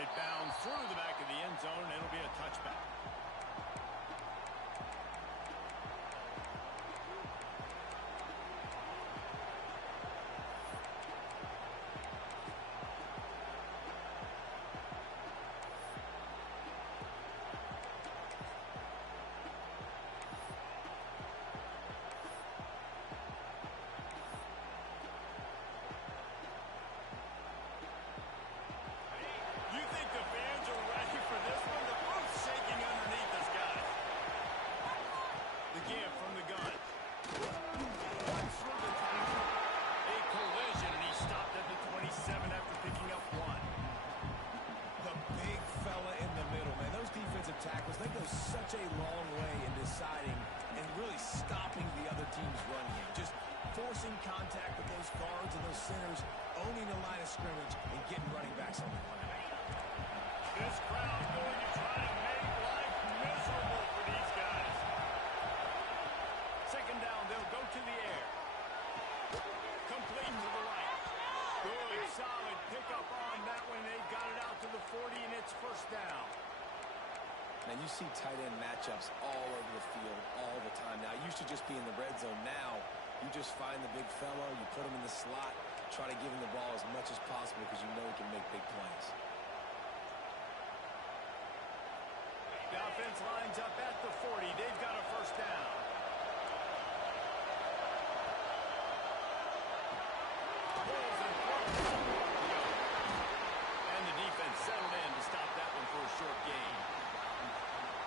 It bounds through the back of the end zone, and it'll be a touchback. Tackles, they go such a long way in deciding and really stopping the other team's run game. Just forcing contact with those guards and those centers, owning the line of scrimmage, and getting running backs on the ground. This crowd going to try to make life miserable for these guys. Second down, they'll go to the air. Complete to the right. Good, solid pickup on that one. They got it out to the 40, and it's first down. Man, you see tight end matchups all over the field all the time. Now, it used to just be in the red zone. Now, you just find the big fellow, you put him in the slot, try to give him the ball as much as possible because you know he can make big plays. The offense lines up at the 40. They've got a first down. And the defense settled in to stop that one for a short gain.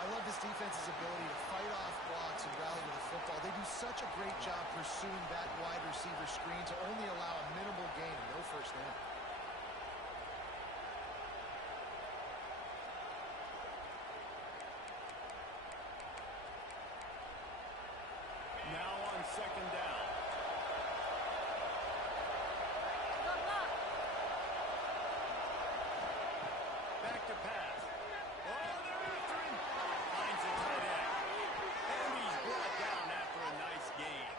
I love this defense's ability to fight off blocks and rally to the football. They do such a great job pursuing that wide receiver screen to only allow a minimal gain and no first down. Now on second down. Back to pass. Oh, they're after him. Finds a tight end. And he's brought down after a nice gain.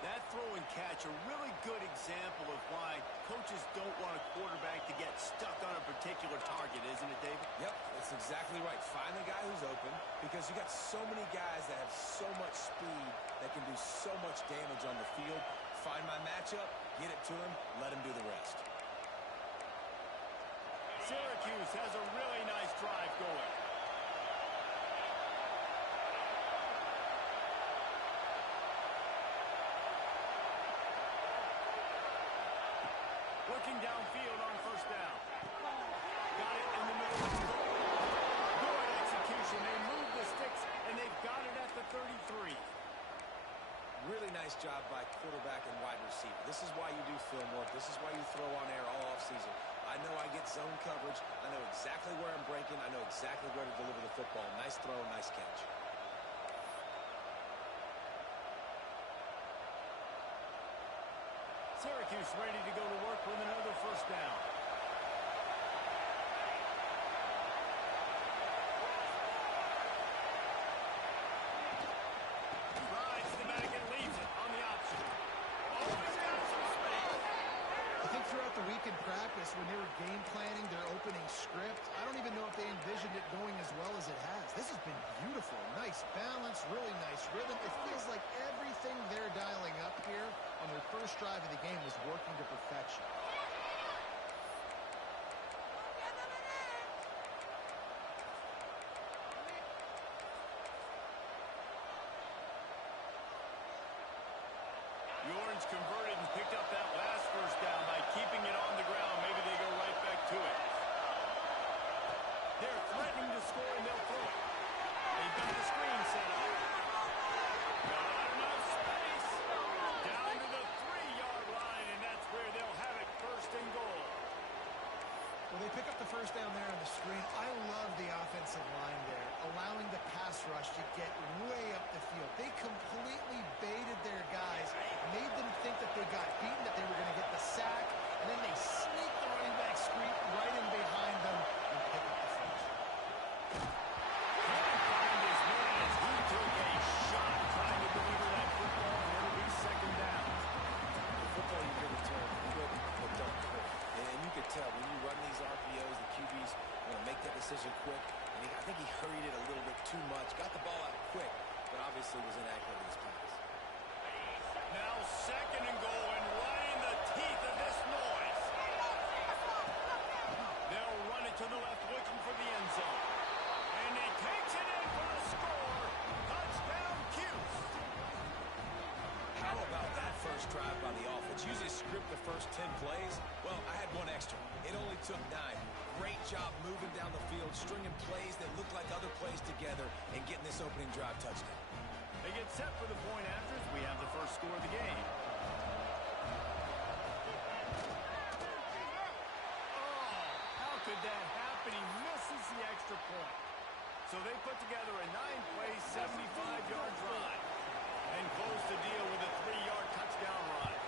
That throw and catch, a really good example of why coaches don't want a quarterback to get stuck on a particular target, isn't it, David? Yep, that's exactly right. Find the guy who's open because you got so many guys that have so much speed that can do so much damage on the field. Find my matchup, get it to him, let him do the rest. Syracuse has a really nice drive going. Looking downfield on first down. Got it in the middle of the goal. Good execution. They move the sticks, and they've got it at the 33. Really nice job by quarterback and wide receiver. This is why you do film work. This is why you throw on air all offseason. I know I get zone coverage. I know exactly where I'm breaking. I know exactly where to deliver the football. Nice throw, nice catch. Syracuse ready to go to work with another first down. Rides the back and leaves it on the option. Oh, he's got some space. I think throughout the week in practice, when they were game planning their opening script, I don't even know if they envisioned it going as well as it has. This has been beautiful. Nice balance, really nice rhythm. It feels like everything they're dialing up here on their first drive of the game was working to perfection. The Orange converted and picked up that last first down by keeping it on the ground. Maybe they go right back to it. They're threatening to score, and they'll throw it. They've got the screen set up. Got enough space. Down to the 3-yard line, and that's where they'll have it, first and goal. Well, they pick up the first down there on the screen. I love the offensive line there, allowing the pass rush to get way up the field. They completely baited their guys, made them think that they got beaten, that they were going to get the sack, and then they sneak the running back screen right in behind them and pick up the first. Can't find his man as he took a shot trying to deliver that football, and it'll be second down. The football you give it to him, good, but don't hurt. And you could tell when you run these RPOs, the decision quick, and I think he hurried it a little bit too much. Got the ball out quick, but obviously was inaccurate in his pass. Now second and goal, and right in the teeth of this noise. They'll run it to the left, looking for the end zone. And he takes it in for the score. Touchdown, Cuse. How about that first drive by the offense? Usually script the first 10 plays. Well, I had one extra. It only took 9. Great job moving down the field, stringing plays that look like other plays together, and getting this opening drive touchdown. They get set for the point afters. We have the first score of the game. Oh, how could that happen? He misses the extra point. So they put together a 9-play, 75-yard drive and close the deal with a 3-yard touchdown run.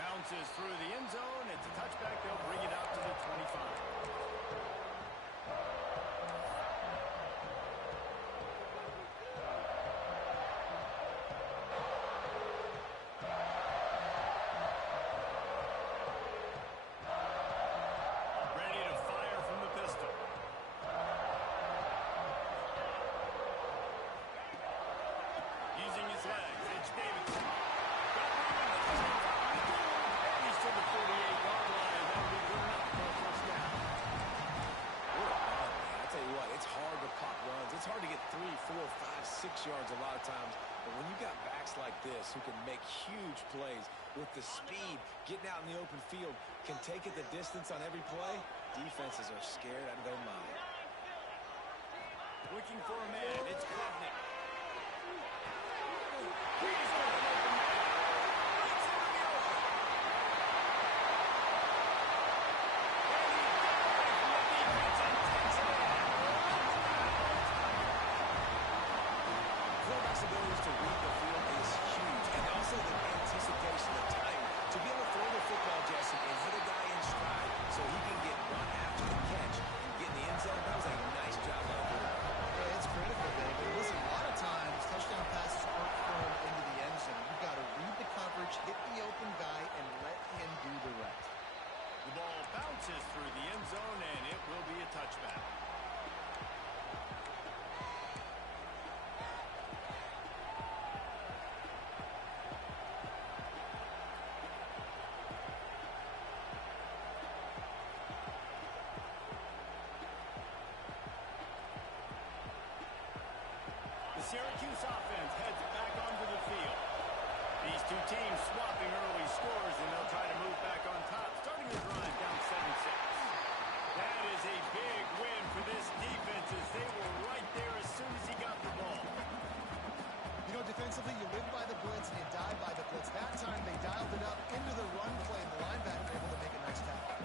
Bounces through the end zone. It's a touchback. They'll bring it out to the 25. It's hard to get 3, 4, 5, 6 yards a lot of times, but when you got backs like this who can make huge plays with the speed, getting out in the open field, can take it the distance on every play, defenses are scared out of their mind. Looking for a man, it's Klubnik. Abilities to read the field is huge, and also the anticipation, the time to be able to throw the football, Jesse, and hit a guy in stride so he can get run after the catch and get in the end zone. That was a nice job by the quarterback. Yeah, it's critical, David. Listen, a lot of times touchdown passes aren't thrown into the end zone. You've got to read the coverage, hit the open guy, and let him do the rest. The ball bounces through the end zone, and it will be a touchback. The Syracuse offense heads back onto the field. These two teams swapping early scores, and they'll try to move back on top, starting the drive down 7-6. That is a big win for this defense, as they were right there as soon as he got the ball. You know, defensively, you live by the blitz and you die by the blitz. That time they dialed it up into the run play, and the linebacker able to make a nice tackle.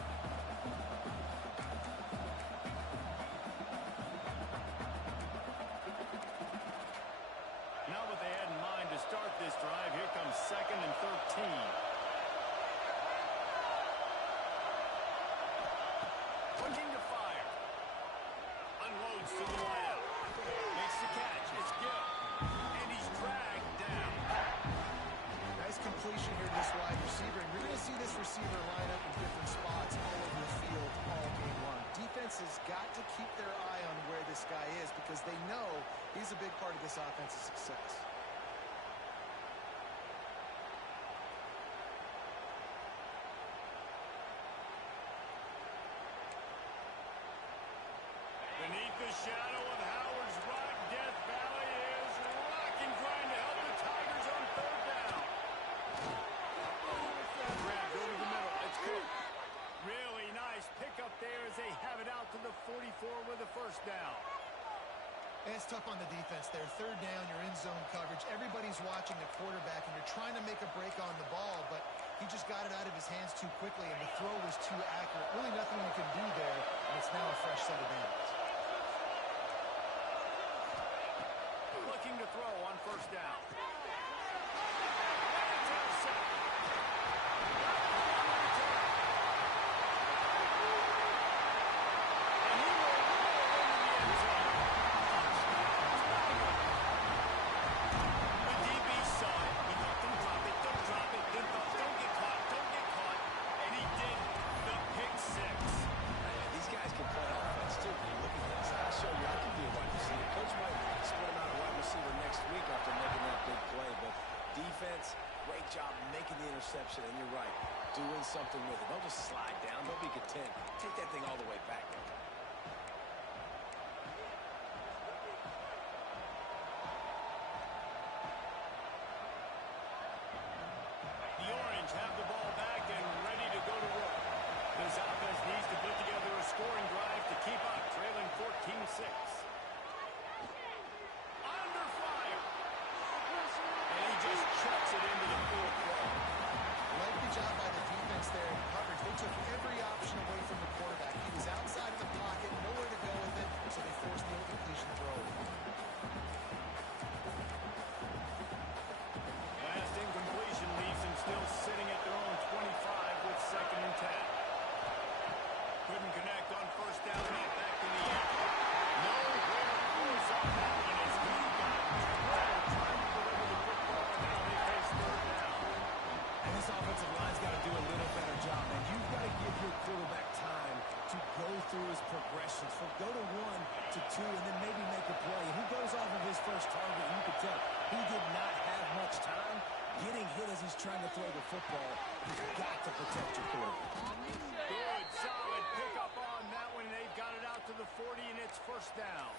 Not what they had in mind to start this drive. Here comes 2nd and 13. Looking to fire. Unloads to the wideout. Makes the catch. It's Gill. And he's dragged down. Nice completion here to this wide receiver. And you're going to see this receiver line up in different spots all over the field all game long. Defense has got to keep their eye on where this guy is, because they know he's a big part of this offense's success. Beneath the shadow of Howard's rock, Death Valley is rocking, trying to help the Tigers on 3rd down. Grabbed over the middle. It's Cook. Really nice pickup there as they have it out to the 44 with a 1st down. And it's tough on the defense there. 3rd down, you're in zone coverage. Everybody's watching the quarterback, and you're trying to make a break on the ball, but he just got it out of his hands too quickly, and the throw was too accurate. Really nothing you can do there, and it's now a fresh set of downs. Looking to throw on 1st down. something with it. Don't just slide down. Don't be content. Take that thing all the way back. The Orange have the ball back and ready to go to work. This offense needs to put together a scoring drive to keep up, trailing 14-6. Under fire. And he just chucks it into the fourth row. Like the job by the defense there in coverage. They took every option away from the quarterback. He was outside of the pocket, nowhere to go with it, so they forced the incompletion throw. Last incompletion leaves him still sitting at their own 25 with 2nd and 10. Couldn't connect on first down, now back in the air. Nowhere close on that one as he got well trying to deliver the football, and now they face 3rd down. And this offensive line's got to do a little better job, man. You've got to give your quarterback time to go through his progressions. From go to 1 to 2, and then maybe make a play. And he goes off of his first target, and you can tell he did not have much time getting hit as he's trying to throw the football. You've got to protect your quarterback. Good, solid pickup on that one, and they've got it out to the 40, and it's 1st down.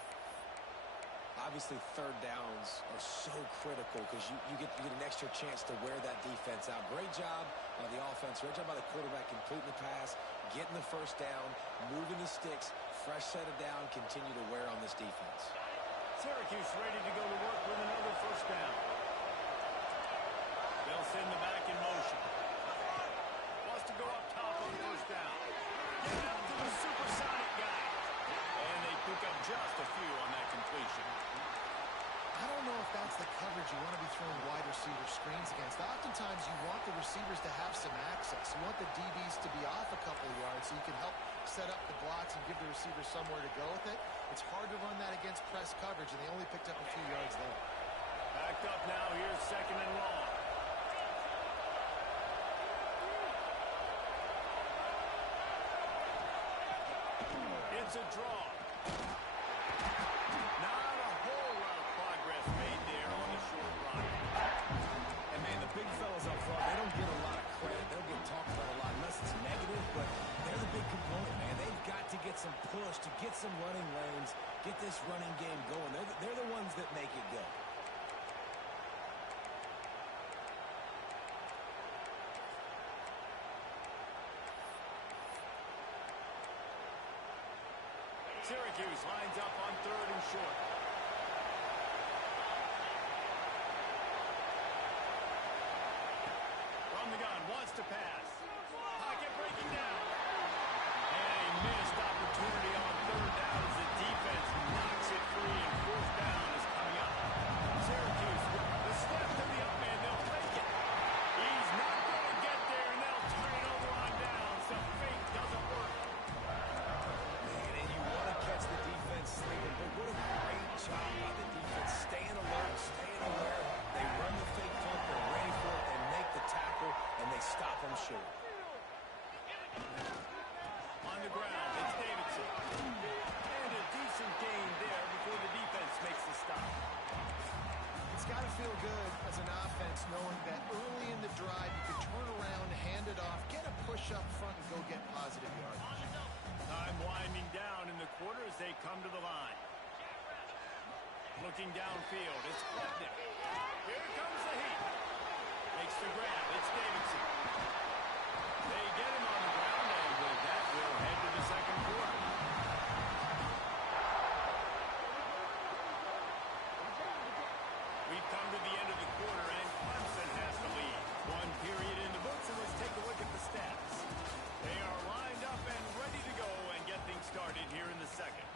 Obviously, 3rd downs are so critical because you get an extra chance to wear that defense out. Great job by the offense. Great job by the quarterback completing the pass, getting the 1st down, moving the sticks, fresh set of down, continue to wear on this defense. Syracuse ready to go to work with another 1st down. They'll send the back in motion. Wants to go up top on 1st down. Get out to the supersonic guy. And they pick up just a few on that completion. I don't know if that's the coverage you want to be throwing wide receiver screens against. Oftentimes, you want the receivers to have some access. You want the DBs to be off a couple of yards so you can help set up the blocks and give the receivers somewhere to go with it. It's hard to run that against press coverage, and they only picked up a few yards there. Backed up now. Here's 2nd and long. It's a draw. Not a whole lot of progress made there on the short run. And, man, the big fellas up front, they don't get a lot of credit. They don't get talked about a lot unless it's negative, but they're the big component, man. They've got to get some push, to get some running lanes, get this running game going. They're the ones that make it go. Syracuse lines up on 3rd and short. From the gun, wants to pass. Pocket breaking down. And a missed opportunity on 3rd down as the defense knocks it free, and 4th down is coming up. Syracuse with the step to the up man. They'll fake it. He's not going to get there, and they'll turn it over on downs. The fake doesn't work. Catch the defense sleeping, but what a great job by the defense. Staying alert, staying aware. They run the fake punt, they're ready for it, they make the tackle, and they stop them short. On the ground, it's Davidson. And a decent gain there before the defense makes the stop. It's got to feel good as an offense knowing that early in the drive you can turn around, hand it off, get a push up front, and go get positive yards. Time winding down in the quarter as they come to the line. Looking downfield, it's Klubnik. Here comes the heat. Makes the grab, it's Davidson. They get him on the ground, and with that, we'll head to the 2nd quarter. We've come to the end of the quarter, and Clemson has the lead. 1 period in the books, and let's take a look at the stats. They are lined up and ready to go and get things started here in the 2nd.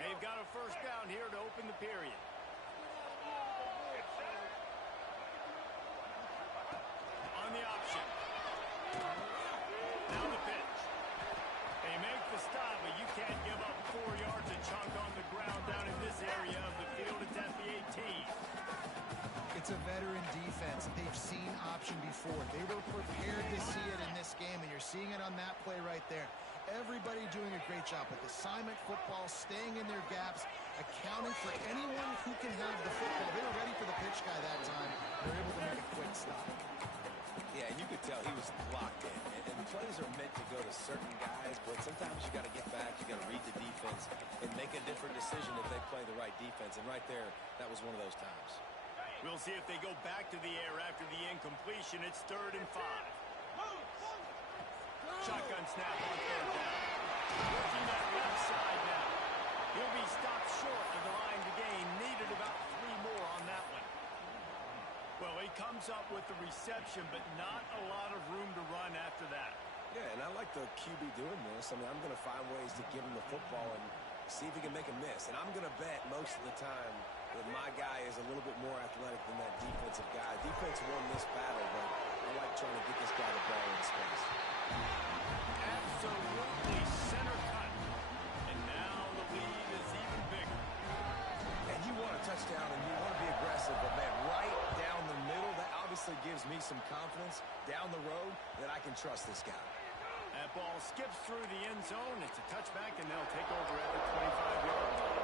They've got a 1st down here to open the period. On the option. Now the pitch. They make the stop, but you can't give up 4 yards a chunk on the ground down in this area of the field. It's at the 18. It's a veteran defense. They've seen option before. They were prepared to see it in this game, and you're seeing it on that play right there. Everybody doing a great job with assignment football, staying in their gaps, accounting for anyone who can have the football. They were ready for the pitch guy that time. They're able to make a quick stop. Yeah, you could tell he was locked in. And plays are meant to go to certain guys, but sometimes you got to get back, you got to read the defense, and make a different decision if they play the right defense. And right there, that was one of those times. We'll see if they go back to the air after the incompletion. It's 3rd and 5. Shotgun snap on 3rd down. Working that left side now. He'll be stopped short of the line to gain. Needed about 3 more on that one. Well, he comes up with the reception, but not a lot of room to run after that. Yeah, and I like the QB doing this. I mean, I'm going to find ways to give him the football and see if he can make a miss. And I'm going to bet most of the time that my guy is a little bit more athletic than that defensive guy. Defense won this battle, but I like trying to get this guy the ball in space. Absolutely center cut. And now the lead is even bigger. And you want a touchdown and you want to be aggressive, but man, right down the middle, that obviously gives me some confidence down the road that I can trust this guy. That ball skips through the end zone. It's a touchback, and they'll take over at the 25-yard line.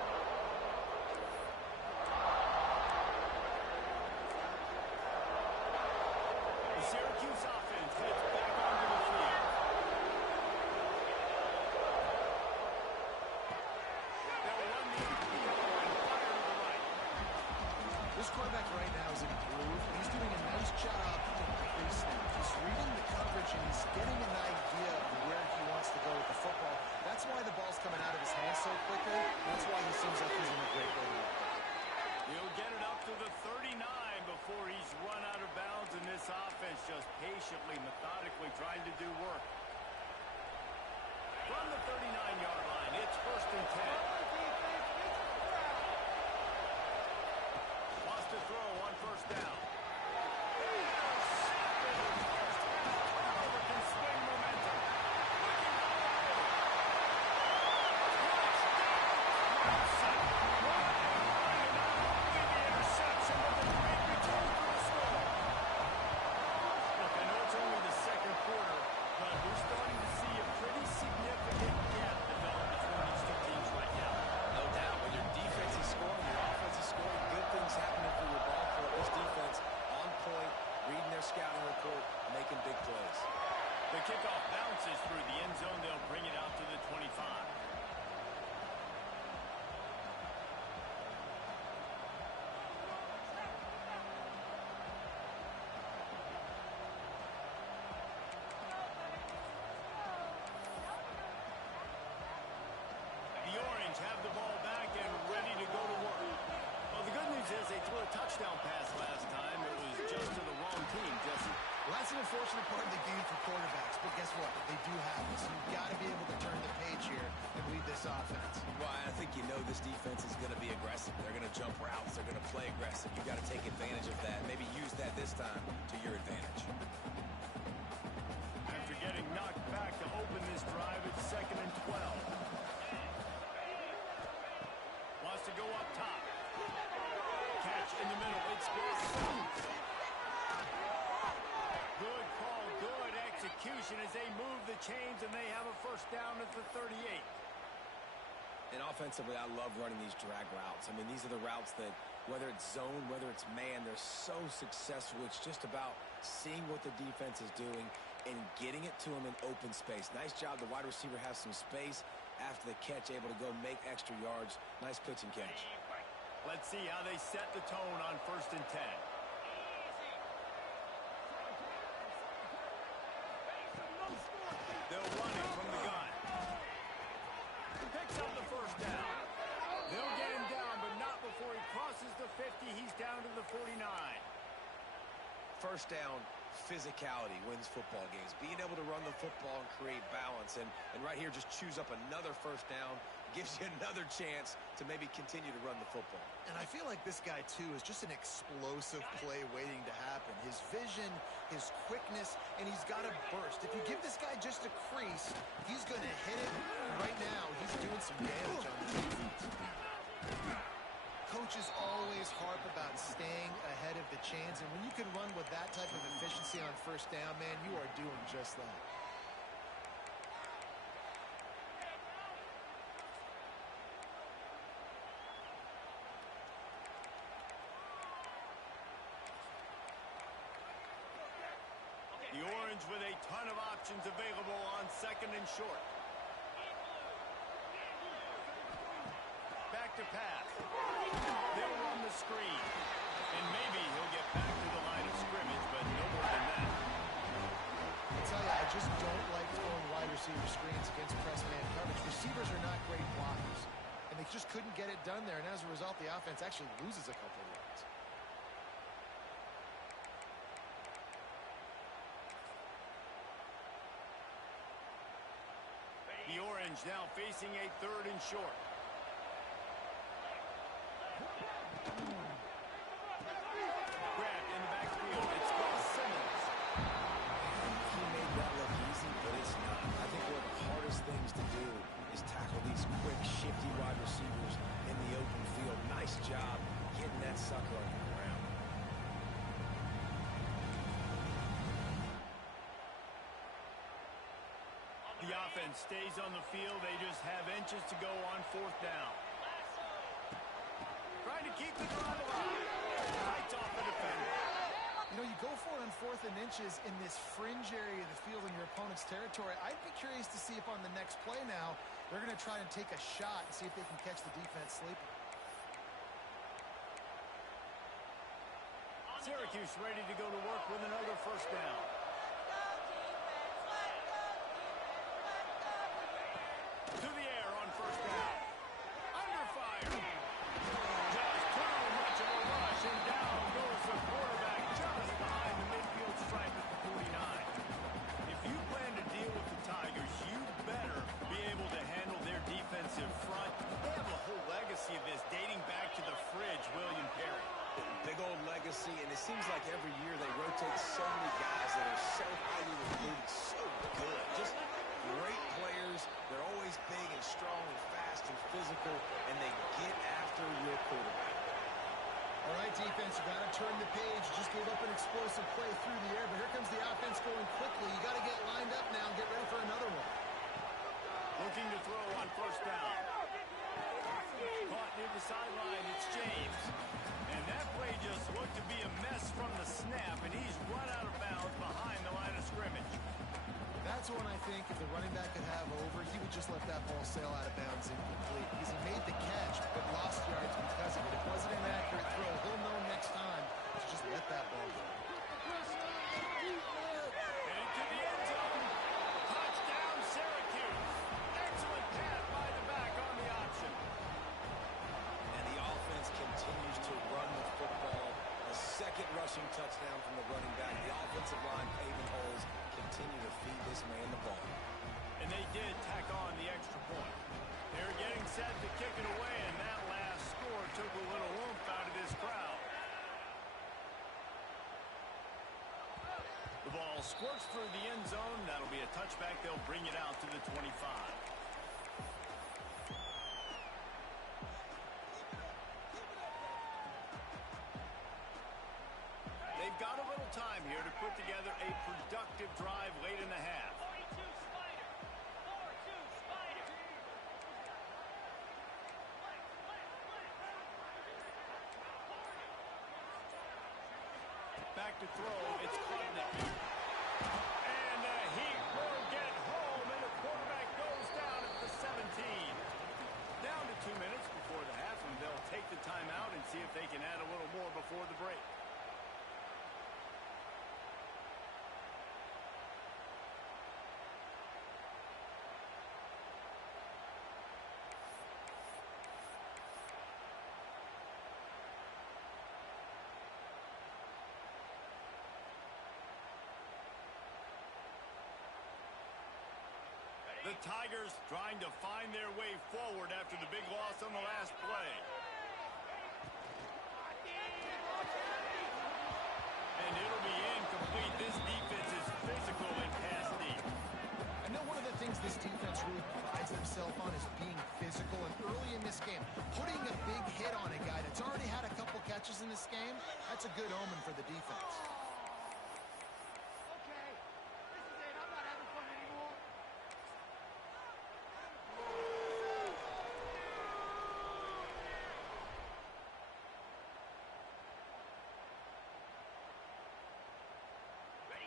The Syracuse offense heads back onto the field. They'll run the RPO and fire to the right. This quarterback right now is in a groove. He's doing a nice job in the pre-snap. He's reading the coverage, and he's getting an idea of where he wants to go with the football. That's why the ball's coming out of his hands so quickly. That's why he seems like he's in a great way to work. He'll get it up to the 39 before he's run out of bounds, and this offense just patiently, methodically trying to do work. From the 39-yard line, it's 1st and 10. Wants to throw on 1st down. Can swing momentum. Look, I know it's only the 2nd quarter, but we're starting to see a pretty significant gap develop between these 2 teams right now. No doubt. When your defense is scoring, your offense is scoring, good things happening for your ball club. This defense on point, reading their scouting report, making big plays. The kickoff bounces through the end zone. They'll bring it out to the 25. The Orange have the ball back and ready to go to work. Well, the good news is they threw a touchdown pass last time. It was just to the wrong team, Jesse. Well, that's an unfortunate part of the game for quarterbacks, but guess what? They do have this. You've got to be able to turn the page here and lead this offense. Well, I think you know this defense is going to be aggressive. They're going to jump routes. They're going to play aggressive. You've got to take advantage of that. Maybe use that this time to your advantage. After getting knocked back to open this drive, it's 2nd and 12. Wants to go up top. Catch in the middle. It's good. Good call, good execution as they move the chains, and they have a 1st down at the 38. And offensively, I love running these drag routes. I mean, these are the routes that, whether it's zone, whether it's man, they're so successful. It's just about seeing what the defense is doing and getting it to them in open space. Nice job. The wide receiver has some space after the catch, able to go make extra yards. Nice pitch and catch. Let's see how they set the tone on 1st and 10. They'll run it from the gun. Picks up the 1st down. They'll get him down, but not before he crosses the 50. He's down to the 49. 1st down, physicality wins football games. Being able to run the football and create balance. And right here, just choose up another 1st down. Gives you another chance to maybe continue to run the football. And I feel like this guy, too, is just an explosive play waiting to happen. His vision, his quickness, and he's got a burst. If you give this guy just a crease, he's going to hit it. Right now, he's doing some damage on the defense. Coaches always harp about staying ahead of the chains, and when you can run with that type of efficiency on 1st down, man, you are doing just that. lines with a ton of options available on second and short. Back to pass. They'll run the screen. And maybe he'll get back to the line of scrimmage, but no more than that. I tell you, I just don't like throwing wide receiver screens against press man coverage. Receivers are not great blockers, and they just couldn't get it done there, and as a result, the offense actually loses a couple of yards. The Orange now facing a third and short. Grabbed in the backfield. It's Gus Simmons. He made that look easy, but it's not. I think one of the hardest things to do is tackle these quick, shifty wide receivers in the open field. Nice job getting that sucker on the ground. The offense stays on the field. They just have inches to go on fourth down. Trying to keep the drive alive. Fights off the defender. You know, you go for it on fourth and inches in this fringe area of the field in your opponent's territory. I'd be curious to see if on the next play now, they're going to try and take a shot and see if they can catch the defense sleeping. Syracuse ready to go to work with another first down. To the air on first down. Under fire. Just too much of a rush, and down goes the quarterback just behind the midfield stripe at the 49. If you plan to deal with the Tigers, you better be able to handle their defensive front. They have a whole legacy of this dating back to the fridge, William Perry. Big old legacy, and it seems like every year they rotate so many guys that are so highly recruited, so good. Just great players. They're always big and strong and fast and physical, and they get after your quarterback. All right, defense, you got to turn the page. You just gave up an explosive play through the air, but here comes the offense going quickly. You got to get lined up now and get ready for another one. Looking to throw on first down. Caught near the sideline, it's James. And that play just looked to be a mess from the snap, and he's run out of bounds behind the line of scrimmage. That's one I think if the running back could have over, he would just let that ball sail out of bounds incomplete because he made the catch but lost yards because of it. It wasn't an accurate throw. He'll know next time to just let that ball go. Into the end zone. Touchdown, Syracuse. Excellent pass by the back on the option. And the offense continues to run the football. A second rushing touchdown from the running back. The offensive line paving holes, continue to feed this man the ball. And they did tack on the extra point. They're getting set to kick it away, and that last score took a little oomph out of this crowd. The ball squirts through the end zone. That'll be a touchback. They'll bring it out to the 25. They've got a little time here to put together a productive drive late in the half. Back to throw, it's Klubnik. And he will get home, and the quarterback goes down at the 17. Down to 2 minutes before the half, and they'll take the timeout and see if they can add a little more before the break. The Tigers trying to find their way forward after the big loss on the last play. And it'll be incomplete. This defense is physical and pass deep. I know one of the things this defense really prides themselves on is being physical, and early in this game, putting a big hit on a guy that's already had a couple catches in this game, that's a good omen for the defense.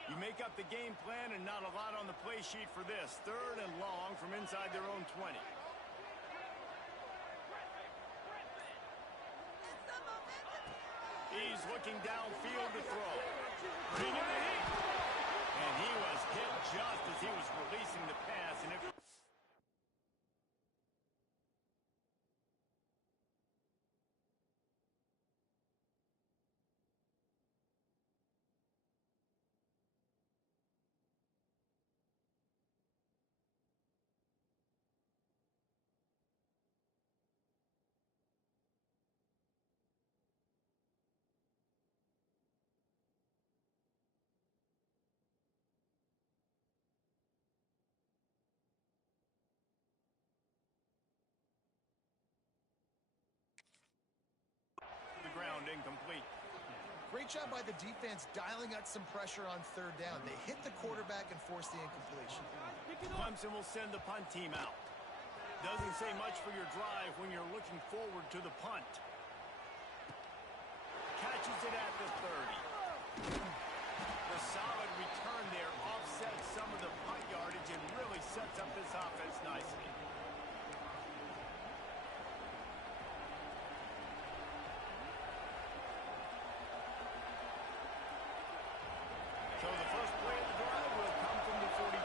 You make up the game plan and not a lot on the play sheet for this. 3rd and long from inside their own 20. He's looking downfield to throw. Bring in the heat. And he was hit just as he was releasing the pass. And it the ground incomplete. Great job by the defense dialing out some pressure on 3rd down. They hit the quarterback and forced the incompletion. Clemson will send the punt team out. Doesn't say much for your drive when you're looking forward to the punt. Catches it at the 30. The solid return there offsets some of the punt yardage and really sets up this offense nicely. So the first play of the drive will come from the 43.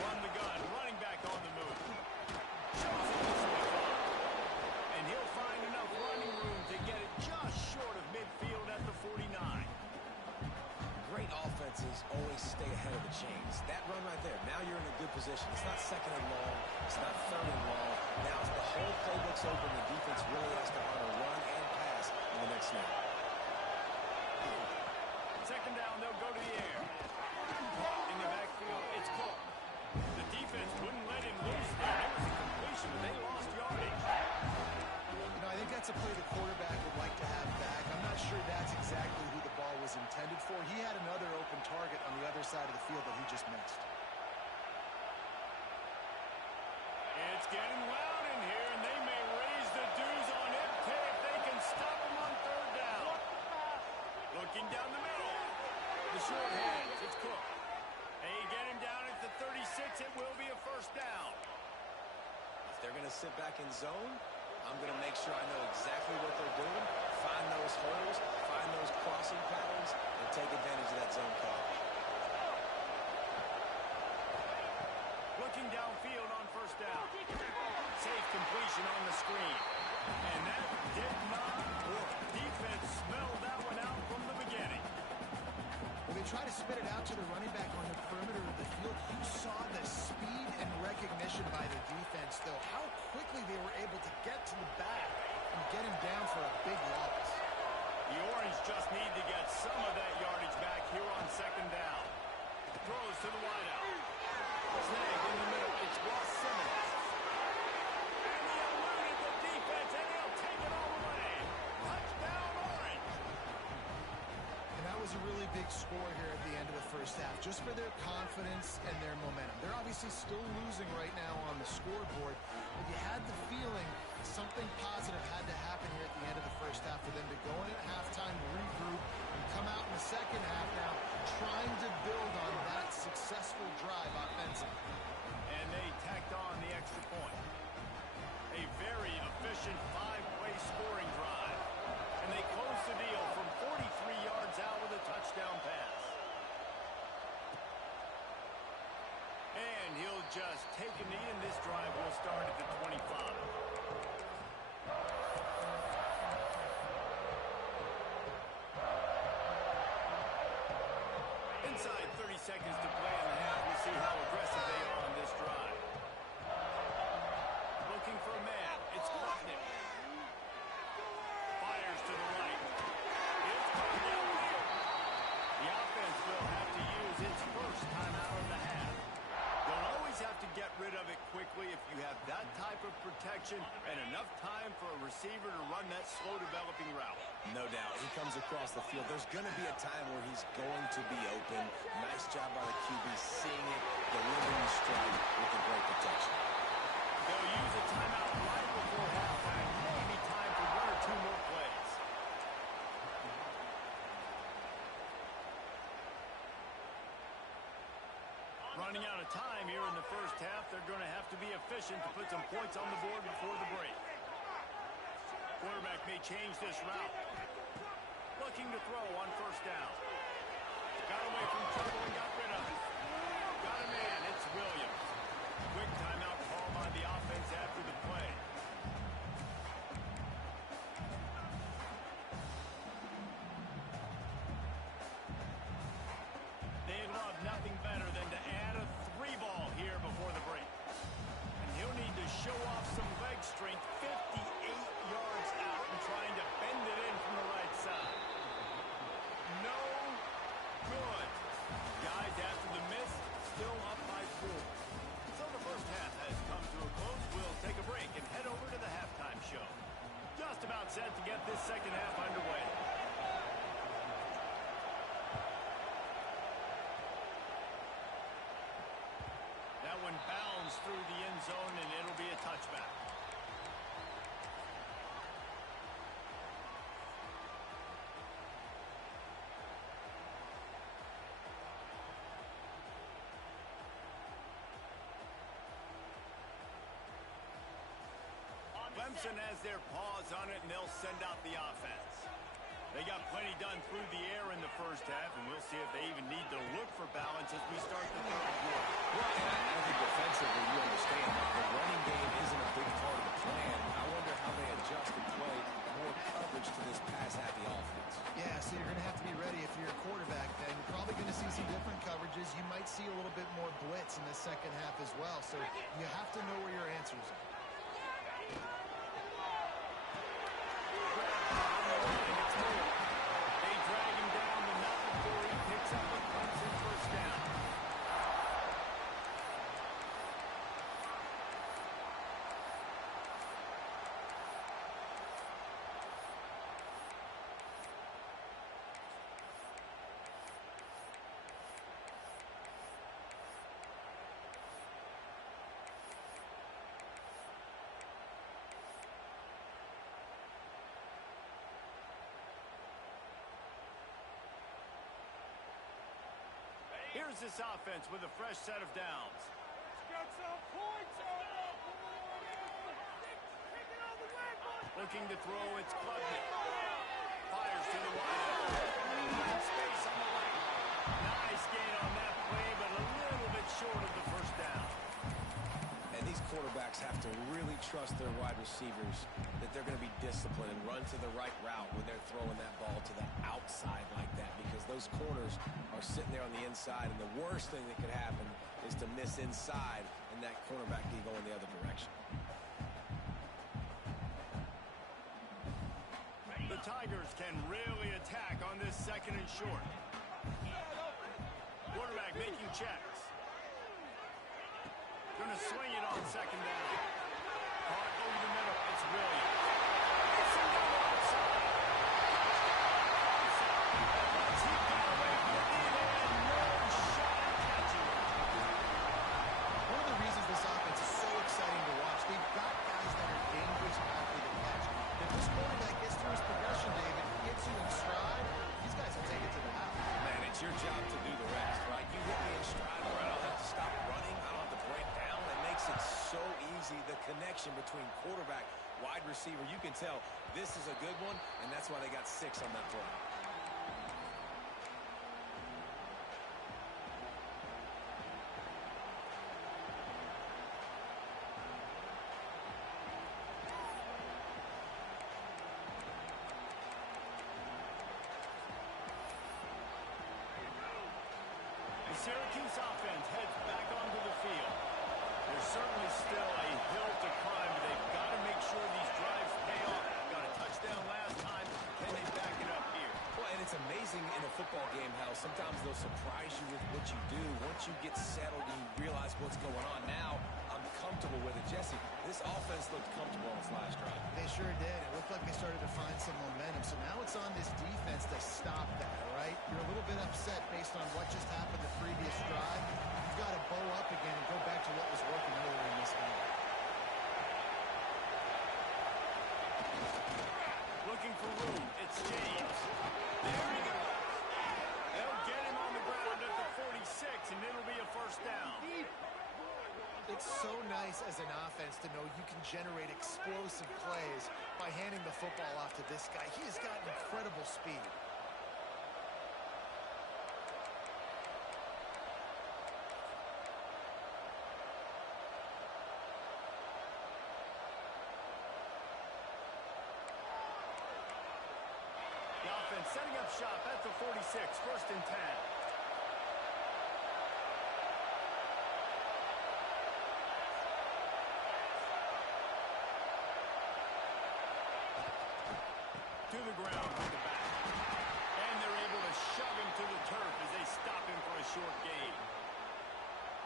Run the gun, running back on the move. And he'll find enough running room to get it just short of midfield at the 49. Great offenses always stay ahead of the chains. That run right there, now you're in a good position. It's not 2nd and long. It's not 3rd and long. Now the whole playbook's open. The defense really has to honor run and pass on the next snap. 2nd down, they'll go to the air. In the backfield, it's caught. The defense wouldn't let him loose there. It was a completion, but they lost yardage. You know, I think that's a play the quarterback would like to have back. I'm not sure that's exactly who the ball was intended for. He had another open target on the other side of the field that he just missed. It's getting loud in here, and they may raise the dues on MK if they can stop him on 3rd down. Looking down the middle. The short hands, it's Cook. Hey, get him down at the 36. It will be a 1st down. If they're going to sit back in zone, I'm going to make sure I know exactly what they're doing, find those holes, find those crossing patterns, and take advantage of that zone coverage. Looking downfield on 1st down. Safe completion on the screen. And that did not work. Defense smelled that one out from the beginning. When they try to spit it out to the running back on the perimeter of the field, you saw the speed and recognition by the defense, though, how quickly they were able to get to the back and get him down for a big loss. The Orange just need to get some of that yardage back here on 2nd down. Throws to the wideout. Snag in the middle. It's Ross Simmons. And he eluded the defense, and he'll take it all away. Touchdown, Orange. And that was a really big score here at the end of the 1st half, just for their confidence and their momentum. They're obviously still losing right now on the scoreboard, but you had the feeling something positive had to happen here at the end of the 1st half for them to go in at halftime, regroup, and come out in the 2nd half now trying to build on that successful drive offensively. And they tacked on the extra point. A very efficient 5-play scoring drive. And they close the deal from 43 yards out with a touchdown pass. And he'll just take a knee, and this drive will start at the 25. Inside 30 seconds to play in the half. We'll see how aggressive they are on this drive. Looking for a man. It's Klopnik. Fires to the right. It's caught downfield. The offense will have to use its 1st timeout of the half. You'll always have to get rid of it quickly if you have that type of protection and enough time for a receiver to run that slow-developing route. No doubt. He comes across the field. There's going to be a time where he's going to be open. Nice job by the QB seeing it, delivering the strike with the great protection. They'll use a timeout right before halftime. Maybe time for 1 or 2 more plays. Running out of time here in the first half. They're going to have to be efficient to put some points on the board before the break. Quarterback may change this route. Looking to throw on first down. Got away from trouble and got rid of it. Got a man. It's Williams. Quick timeout call by the offense after the play. They'd love nothing better than to add a 3-ball here before the break. And he'll need to show off some leg strength. 58 yards out and trying to bend it in from the right side. No good. Guys, after the miss, still up by 4. So the first half has come to a close. We'll take a break and head over to the halftime show. Just about set to get this second half underway. That one bounds through the end zone, and it'll be a touchback. Clemson has their paws on it, and they'll send out the offense. They got plenty done through the air in the first half, and we'll see if they even need to look for balance as we start the third quarter. Well, and I think defensively you understand that the running game isn't a big part of the plan. I wonder how they adjust and play more coverage to this pass-happy offense. Yeah, so you're going to have to be ready if you're a quarterback then. You're probably going to see some different coverages. You might see a little bit more blitz in the second half as well. So you have to know where your answers are. They drag him down the mountain before he picks up a Clemson first down. Here's this offense with a fresh set of downs. Looking to throw, it's Klubnik. Fires to the wide. Space on the right. Nice gain on that play, but a little bit short of the first down. And these quarterbacks have to really trust their wide receivers that they're going to be disciplined and run to the right route when they're throwing that ball to the outside like that, because those corners are sitting there on the inside, and the worst thing that could happen is to miss inside and that cornerback be going the other direction. The Tigers can really attack on this second and short. Quarterback making checks. Going to swing it on second down. Caught over the middle. It's Williams. It's in the outside. He got away from the lead and no shot at catching it. One of the reasons this offense is so exciting to watch, they've got guys that are dangerous after the catch. If this quarterback gets through his progression, David, gets you in stride, these guys will take it to the house. Man, it's your job to do the rest, right? You hit me in stride where I don't have to stop running, I don't have to break down. It makes it so easy, the connection between quarterback, wide receiver. You can tell this is a good one, and that's why they got 6 on that play. The Syracuse offense heads back onto the field. There's certainly still a hill to climb, but they've got to make sure these drives pay off. Got a touchdown last time. Can they back it up here? Well, and it's amazing in a football game how sometimes they'll surprise you with what you do. Once you get settled and you realize what's going on, now I'm comfortable with it. Jesse, this offense looked comfortable on its last drive. They sure did. It looked like they started to find some momentum. So now it's on this defense to stop that, all right? You're a little bit upset based on what just happened the previous drive. You've got to bow up again and go back to what was working earlier in this game. Looking for room. It's James. There he goes. They'll get him on the ground at the 46, and it'll be a first first down. It's so nice as an offense to know you can generate explosive plays by handing the football off to this guy. He has got incredible speed. The offense setting up shop at the 46, first and 10. To the ground with the back. And they're able to shove him to the turf as they stop him for a short gain.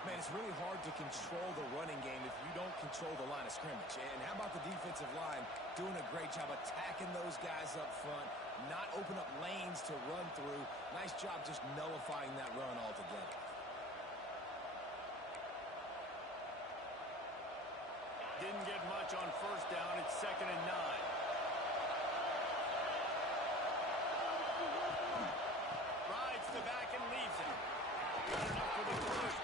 Man, it's really hard to control the running game if you don't control the line of scrimmage. And how about the defensive line doing a great job attacking those guys up front, not open up lanes to run through. Nice job just nullifying that run altogether. Didn't get much on first down. It's 2nd and 9. Rides the back and leaves it. Got enough for the first.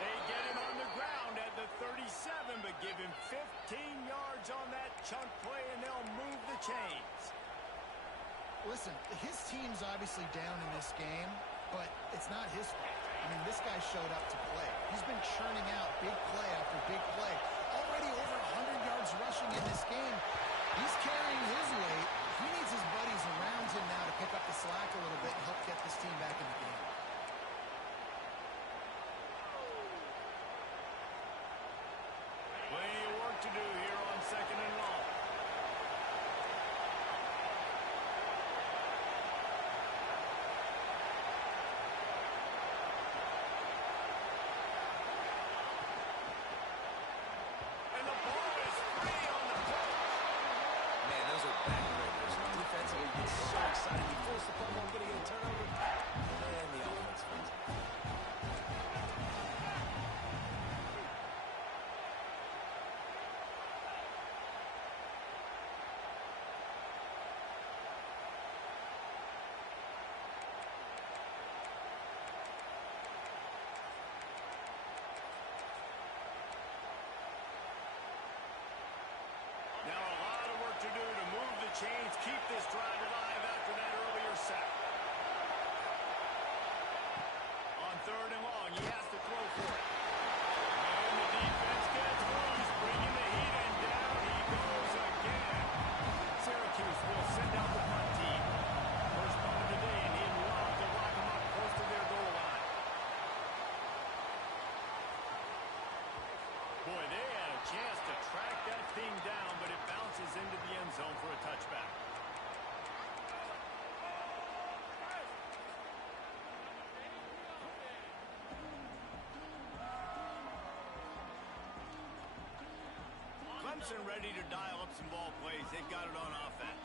They get him on the ground at the 37, but give him 15 yards on that chunk play, and they'll move the chains. Listen, his team's obviously down in this game, but it's not his fault. I mean, this guy showed up to play. He's been churning out big play after big play. Already over 100 yards rushing in this game. He's carrying his weight. He needs his buddies around him now to pick up the slack a little bit and help get this team back in the game. Plenty of work to do here on 2nd and long. And the ball is free on the play. Man, those are backbreakers. Defensively, you get so excited. You force the fumble, going to get a turnover. And the offense wins it. Now a lot of work to do to move the chains, keep this drive alive after that earlier sack. On 3rd and long, he has to throw for it. And the defense gets loose, bringing the heat, and down he goes again. Syracuse will send out the punt team. First punt of the day, and he'd love to lock them up close to their goal line. Boy, they had a chance to track that thing down, but it bounces into the end zone for a touchback. Clemson ready to dial up some ball plays. They've got it on offense.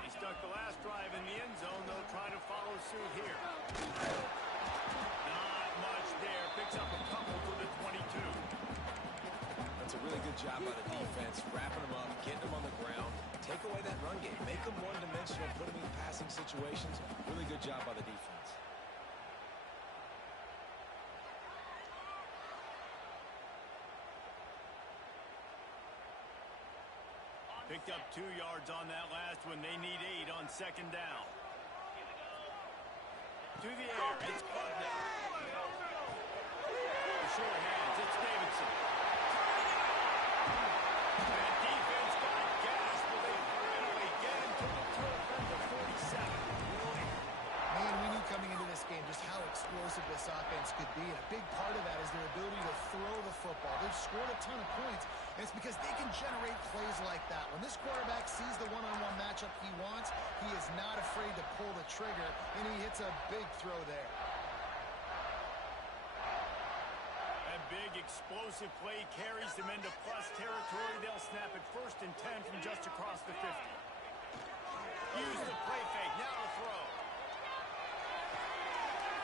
They stuck the last drive in the end zone. They'll try to follow suit here. Not much there. Picks up a couple to the 22. That's a really good job by the defense, wrapping them up, getting them on the ground, take away that run game, make them one-dimensional, put them in passing situations. Really good job by the defense. Picked up 2 yards on that last one. They need 8 on 2nd down. To the air. It's Butler. The short hands. It's Davidson. That defense got gas, but they finally get him to the turf at the 47. Man, we knew coming into this game just how explosive this offense could be, and a big part of that is their ability to throw the football. They've scored a ton of points, and it's because they can generate plays like that. When this quarterback sees the one-on-one matchup he wants, he is not afraid to pull the trigger, and he hits a big throw there. That big explosive play carries them into plus territory. They'll snap it 1st and 10 from just across the 50. Use the play fake. Now to throw.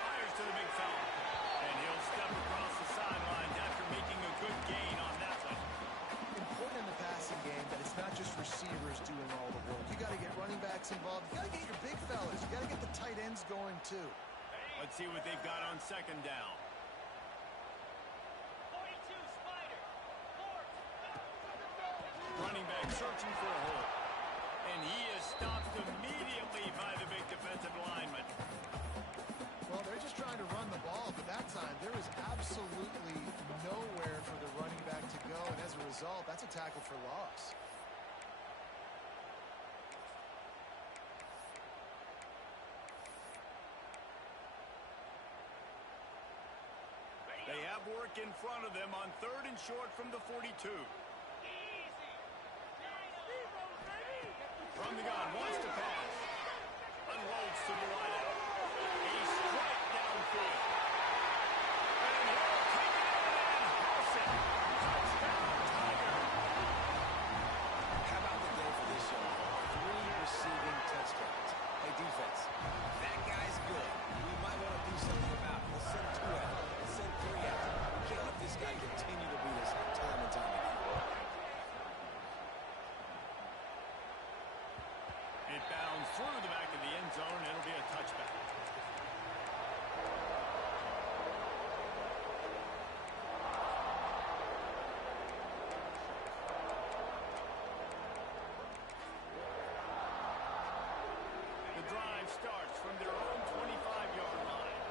Fires to the big fella. And he'll step across the sidelines after making a good gain on that one. Important in the passing game that it's not just receivers doing all the work. You got to get running backs involved. You got to get your big fellas. You got to get the tight ends going too. Let's see what they've got on 2nd down. searching for a hole. And he is stopped immediately by the big defensive lineman. Well, they're just trying to run the ball, but that time there was absolutely nowhere for the running back to go, and as a result, that's a tackle for loss. They have work in front of them on 3rd and short from the 42. From the gun, wants to pass. Unloads to the wideout. A strike downfield. And he'll take it in and house it. Touchdown, Tiger. How about the day for this young man? 3 receiving touchdowns. Hey, defense, that guy's good. We might want to do something about it. Let's send 2 out. Let's send 3 out. We can't let this guy continue to beat us time and time again. It bounds through the back of the end zone. It'll be a touchback. The drive starts from their own 25-yard line.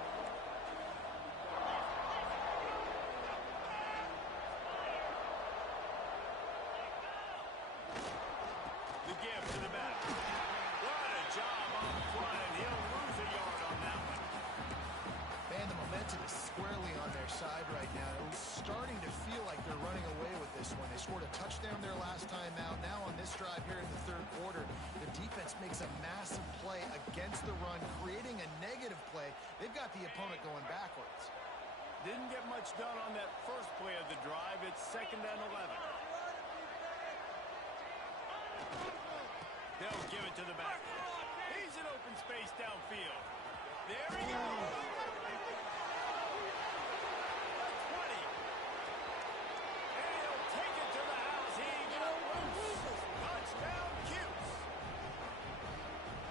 The give to the back. What a job up front, and he'll lose a yard on that one. Man, the momentum is squarely on their side right now. It's starting to feel like they're running away with this one. They scored a touchdown their last time out. Now on this drive here in the 3rd quarter, the defense makes a massive play against the run, creating a negative play. They've got the opponent going backwards. Didn't get much done on that first play of the drive. It's 2nd and 11. They'll give it to the back. He's in open space downfield. There he goes. 20. And he'll take it to the house. He got loose. Touchdown, Cuse.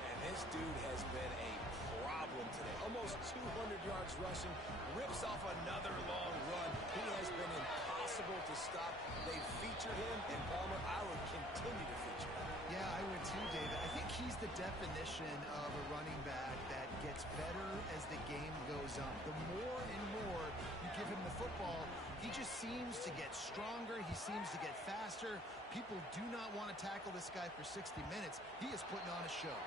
And this dude has been a problem today. Almost 200 yards rushing. Rips off another long run. He has been impossible to stop. They featured him, and Palmer, I would continue to feature him. Yeah, I would too, David. I think he's the definition of a running back that gets better as the game goes on. The more and more you give him the football, he just seems to get stronger. He seems to get faster. People do not want to tackle this guy for 60 minutes. He is putting on a show.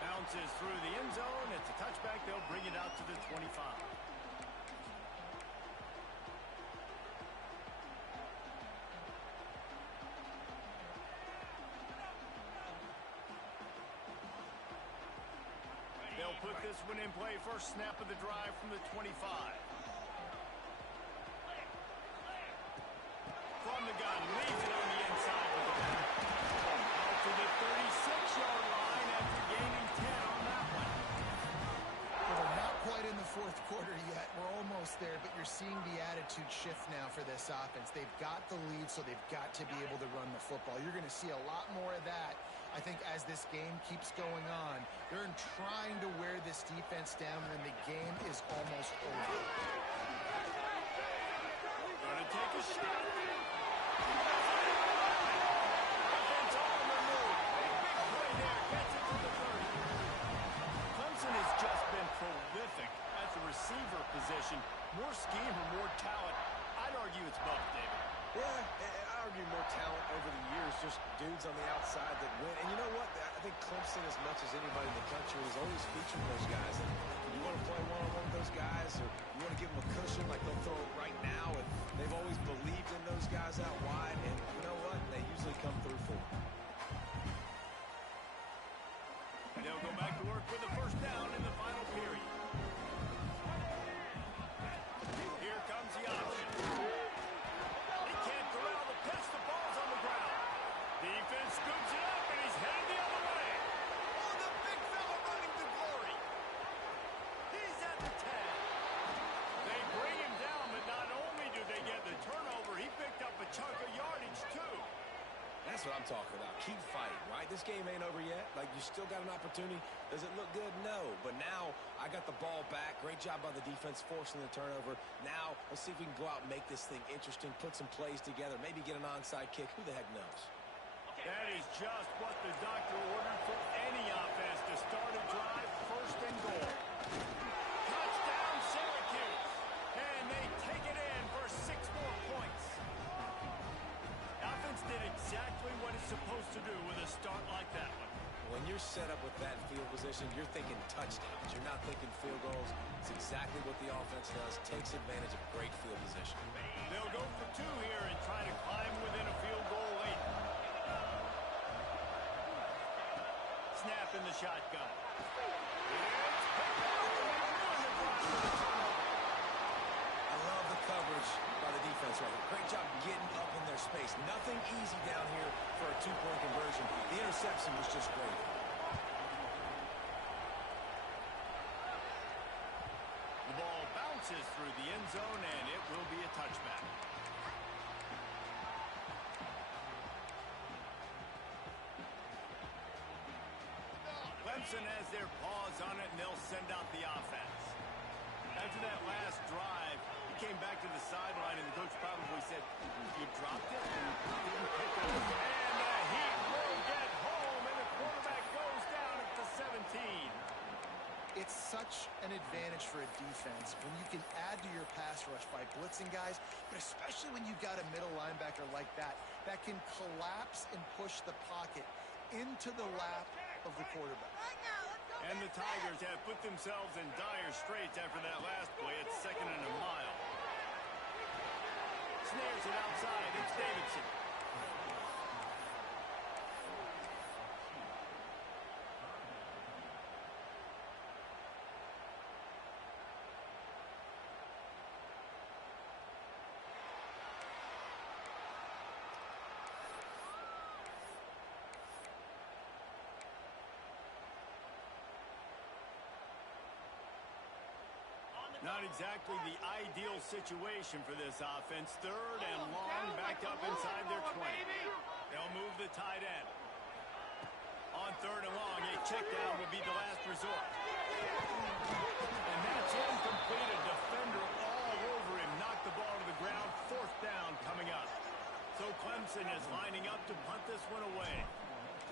Bounces through the end zone. It's a touchback. They'll bring it out to the 25. They'll put this one in play. First snap of the drive from the 25. From the gun, leaves it on the inside with the back. Out to the 36-yard line after gaining 10 on that one. Well, we're not quite in the 4th quarter yet. We're almost there, but you're seeing the attitude shift now for this offense. They've got the lead, so they've got to be able to run the football. You're going to see a lot more of that, I think, as this game keeps going on. They're trying to wear this defense down when the game is almost over. Gonna take a shot. Offense on the move. Big play there. Gets it to the 30. Clemson has just been prolific at the receiver position. More scheme or more talent. I'd argue it's both, David. Yeah, I argue more talent over the years, just dudes on the outside that win. And you know what? I think Clemson, as much as anybody in the country, is always featuring those guys. And you want to play one-on-one with those guys, or you want to give them a cushion like they'll throw it right now. And they've always believed in those guys out wide. And you know what? They usually come through for them. And they'll go back to work with the first down in the final period. Here comes the option. He can't corral the pitch. The ball's on the ground. Defense scoops it up, and he's headed the other way. Oh, the big fella running to glory. He's at the 10. They bring him down, but not only do they get the turnover, he picked up a chunk of yardage, too. That's what I'm talking about. Keep fighting, right? This game ain't over yet. Like, you still got an opportunity. Does it look good? No. But now I got the ball back. Great job by the defense forcing the turnover. Now let's see if we can go out and make this thing interesting, put some plays together, maybe get an onside kick. Who the heck knows? That is just what the doctor ordered for any offense to start a drive, first and goal. Touchdown, Syracuse. And they take it in for 6 more points. Offense did exactly what it's supposed to do with a start like that one. When you're set up with that field position, you're thinking touchdowns. You're not thinking field goals. It's exactly what the offense does. Takes advantage of great field position. They'll go for 2 here and try to climb within a field goal late. Snap in the shotgun. It's picked up, and they ruin the drive with a turnover. I love the coverage by the defense right here. Great job getting up in their space. Nothing easy down here for a 2-point conversion. The interception was just great. The ball bounces through the end zone, and it will be a touchback. Clemson has their paws on it, and they'll send out the offense. After that last drive, he came back to the sideline, and the coach probably said, you dropped it and didn't pick it up. And the Heat will get home, and the quarterback goes down at the 17. It's such an advantage for a defense when you can add to your pass rush by blitzing guys, but especially when you've got a middle linebacker like that can collapse and push the pocket into the lap of the quarterback. And the Tigers have put themselves in dire straits after that last play at 2nd and a mile. Snares it outside. It's Davidson. Not exactly the ideal situation for this offense. 3rd and long, backed up inside their 20. They'll move the tight end. On 3rd and long, a check down will be the last resort. And that's incomplete. A defender all over him. Knocked the ball to the ground. 4th down coming up. So Clemson is lining up to punt this one away.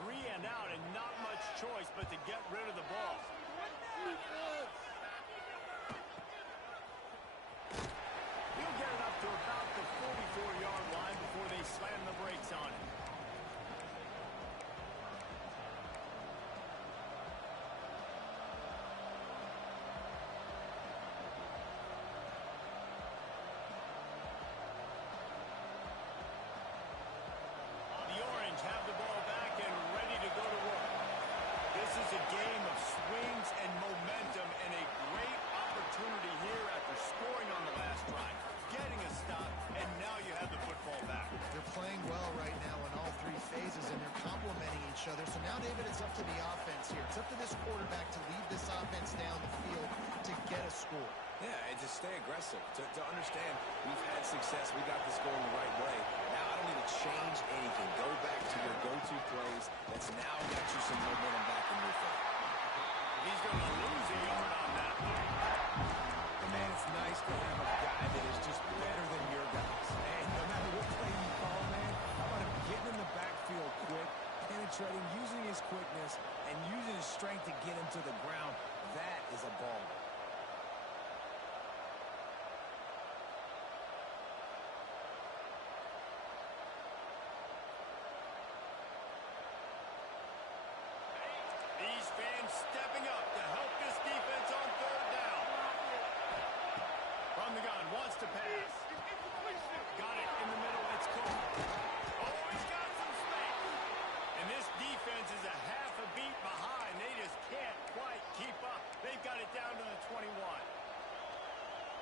3 and out, and not much choice but to get rid of the ball. He'll get it up to about the 44-yard line before they slam the brakes on it. The Orange have the ball back and ready to go to work. This is a game of swings and momentum, and a great opportunity here after scoring on the last drive, getting a stop, and now you have the football back. They're playing well right now in all 3 phases, and they're complementing each other. So now, David, it's up to the offense here. It's up to this quarterback to lead this offense down the field to get a score. Yeah, and just stay aggressive. To understand, we've had success. We got this going the right way. Now I don't need to change anything. Go back to your go-to plays. That's now got you some momentum back in your favor. He's going to lose a yard on that one. And man, it's nice to have a guy that is just better than your guys. And no matter what play you call, man, how about him getting in the backfield quick, penetrating, using his quickness, and using his strength to get him to the ground? That is a baller. These fans stepping up to help this defense on 3rd down. From the gun, wants to pass. Got it in the middle, it's Cook. Oh, he's got some space. And this defense is a half a beat behind. They just can't quite keep up. They've got it down to the 21.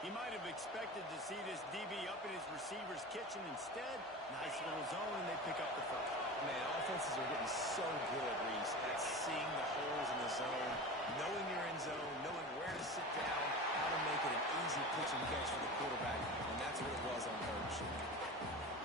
He might have expected to see this DB up in his receiver's kitchen. Instead, nice little zone, and they pick up the 1st. Man, offenses are getting so good, Reese, at seeing the holes in the zone, knowing your end zone, knowing where to sit down, how to make it an easy pitch and catch for the quarterback, and that's what it was on 3rd and short.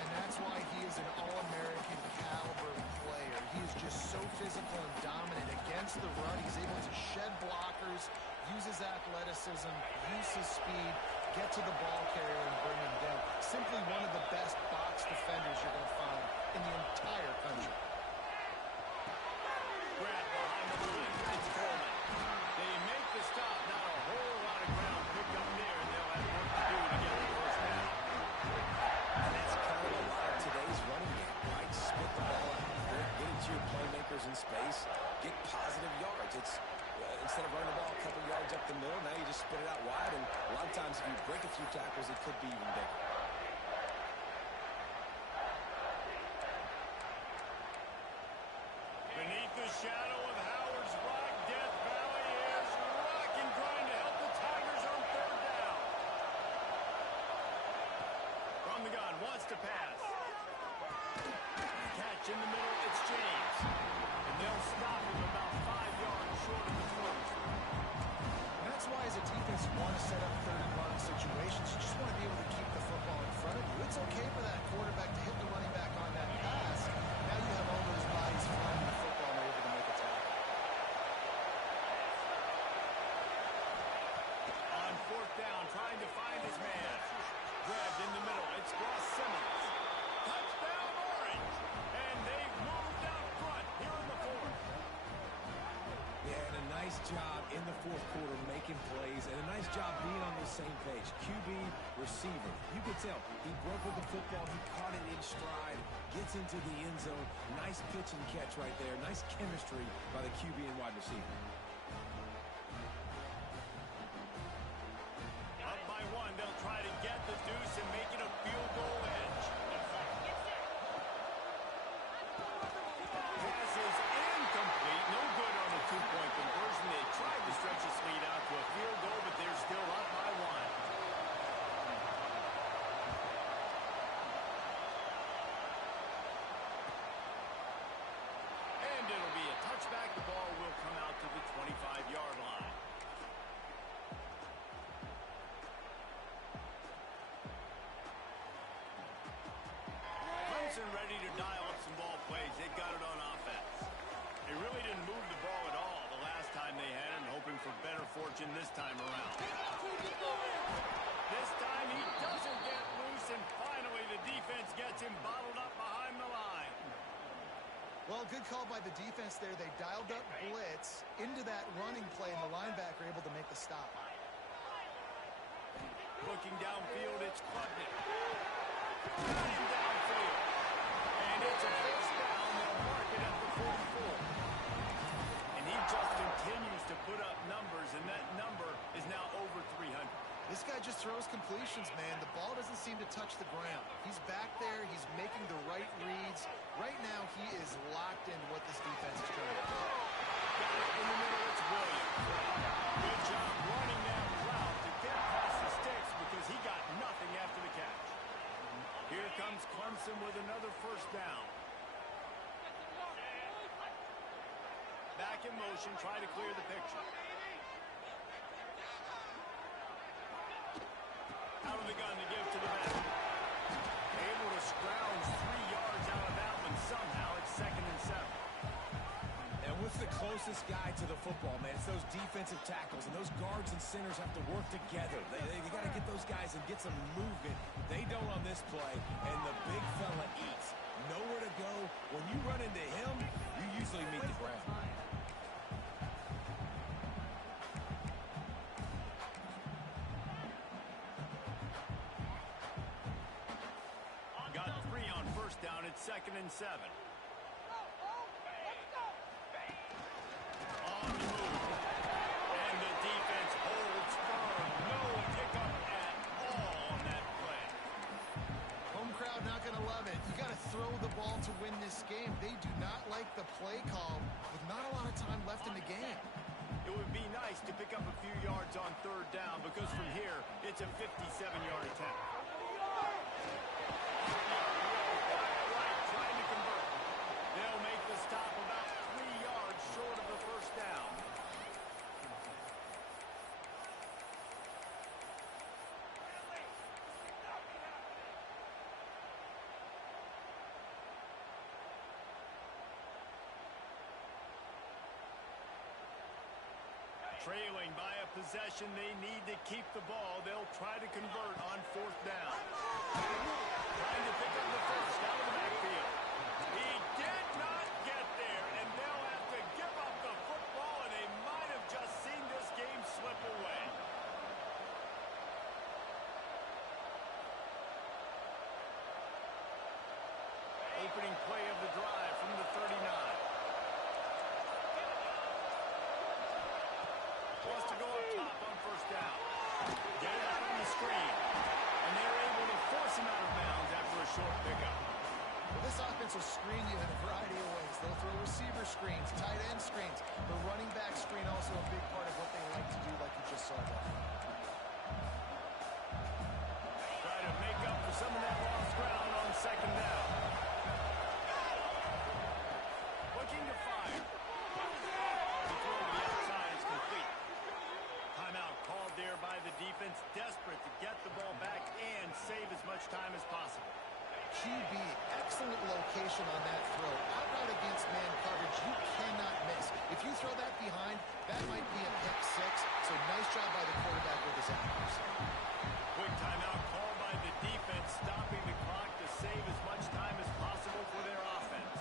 And that's why he is an All-American caliber player. He is just so physical and dominant against the run. He's able to shed blockers, use his athleticism, use his speed, get to the ball carrier and bring him down. Simply one of the best box defenders you're going to find in the entire country. grab behind the line. It's Coleman. They make the stop. Not a whole lot of ground picked up there, and they'll have work to do to get the first down. And that's kind of a lot of today's running game, right? Spit the ball out quick, get it to your playmakers in space, get positive yards. It's instead of running the ball a couple yards up the middle, now you just spit it out wide, and a lot of times if you break a few tackles, it could be even bigger. Beneath the shadow of Howard's rock, Death Valley is rocking, trying to help the Tigers on third down. From the gun, wants to pass. Catch in the middle, it's James. And they'll stop him about 5 yards short of the first. And that's why as a defense you want to set up third and long situations. You just want to be able to keep the football in front of you. It's okay for that quarterback to hit the running back on that pass. Now you have all those bodies flying the football and they're able to make a tackle. On fourth down, trying to find his man. Grabbed in the middle, it's Ross Simmons. Touchdown Orange! And they've moved out front here in the fourth. Yeah, and a nice job in the fourth quarter making plays, and a nice job being on the same page. QB, receiver. You could tell he broke with the football, he caught it in stride, gets into the end zone. Nice pitch and catch right there. Nice chemistry by the QB and wide receiver. Up by one, they'll try to get the deuce and make it a field goal edge. Pass is incomplete. No good on the two-point conversion. They tried to stretch this lead out to a field goal, but they're still up by one. And it'll be a touchback. The ball will come out to the 25-yard line. Clemson ready to dial up some ball plays. They've got it on offense. They really didn't move the ball at all the last time they had it, hoping for better fortune this time around. This time he doesn't get loose, and finally the defense gets him bottled up behind the line. Well, good call by the defense there. They dialed up blitz into that running play, and the linebacker able to make the stop. Looking downfield, it's Klubnik. Got him downfield. And it's a first down. They'll mark it at the 44. And he just continues to put up numbers, and that number is now over 300. This guy just throws completions, man. The ball doesn't seem to touch the ground. He's back there. He's making the right reads. Right now, he is locked into what this defense is trying to do. Got it in the middle. It's Williams. Good job running that route to get past the sticks because he got nothing after the catch. Here comes Clemson with another first down. Back in motion, try to clear the picture. Out of the gun to give to the back. Able to scrounge 3 yards out of that one somehow. It's 2nd and 7. And what's the closest guy to the football, man? It's those defensive tackles, and those guards and centers have to work together. They got to get those guys and get some movement. They don't on this play, and the big fella eats. Nowhere to go. When you run into him, you usually meet the ground. Got 3 on first down. It's 2nd and 7. On the move. And the defense holds firm. No pickup at all on that play. Home crowd not going to love it. You got to throw the ball to win this game. They do not like the play call with not a lot of time left in the game. It would be nice to pick up a few yards on third down because from here, it's a 57-yard attempt. Right, trying to convert. They'll make the stop about 3 yards short of the first down. Trailing by a possession, they need to keep the ball. They'll try to convert on fourth down. Trying to pick up the first out of the backfield. He did not get there, and they'll have to give opening play of the drive from the 39. Wants to go up top on first down. Get it out on the screen. And they're able to force him out of bounds after a short pickup. Well, this offense will screen you in a variety of ways. They'll throw receiver screens, tight end screens. The running back screen also a big part of what they like to do, like you just saw there. Try to make up for some of that lost ground on second down. Looking to fire. The throw to the outside is complete. Timeout called there by the defense, desperate to get the ball back and save as much time as possible. QB, excellent location on that throw. Out route against man coverage, you cannot miss. If you throw that behind, that might be a pick six. So nice job by the quarterback with his accuracy. Quick timeout called by the defense, stopping the clock to save as much time as possible for their offense.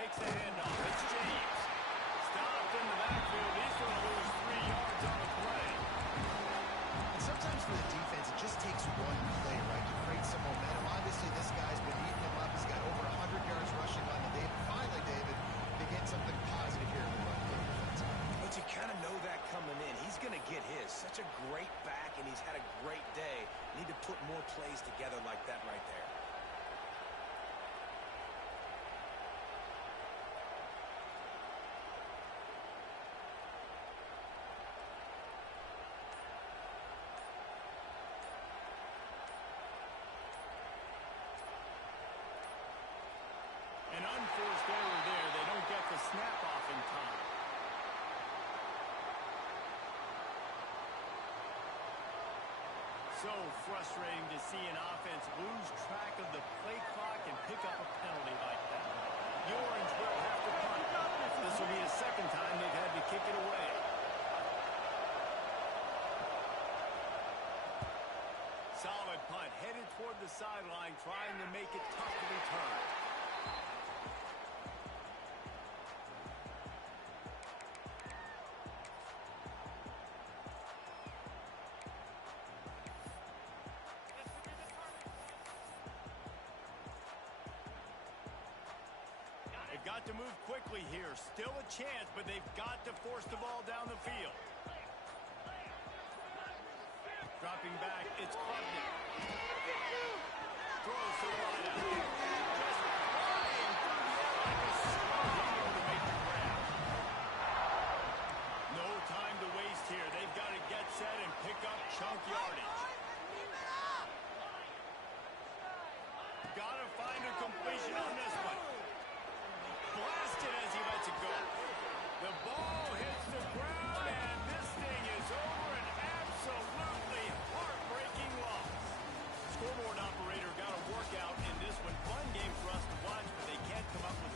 Takes the handoff. It's James. Stopped in the backfield. He's going to lose 3 yards on the play. And sometimes for the defense, it just takes one play, right, to create some momentum. Obviously, this guy's been eating him up. He's got over 100 yards rushing on the day. Finally, David, they get something positive here in the run game defensively. But you kind of know that coming in. He's going to get his. Such a great back, and he's had a great day. Need to put more plays together like that right there. An unforced error there. They don't get the snap off in time. So frustrating to see an offense lose track of the play clock and pick up a penalty like that. The Orange will have to punt. This will be the second time they've had to kick it away. Solid punt, headed toward the sideline, trying to make it tough to return. They've got to move quickly here. Still a chance, but they've got to force the ball down the field. Dropping back, it's Klubnik. Throws to the wideout. Just flying through the air like a squirrel to make the grab. No time to waste here. They've got to get set and pick up chunk yardage. Got to find a completion on this one. Blasted as he lets it go. The ball hits the ground, and this thing is over. An absolutely heartbreaking loss. Scoreboard operator got a workout in this one. Fun game for us to watch, but they can't come up with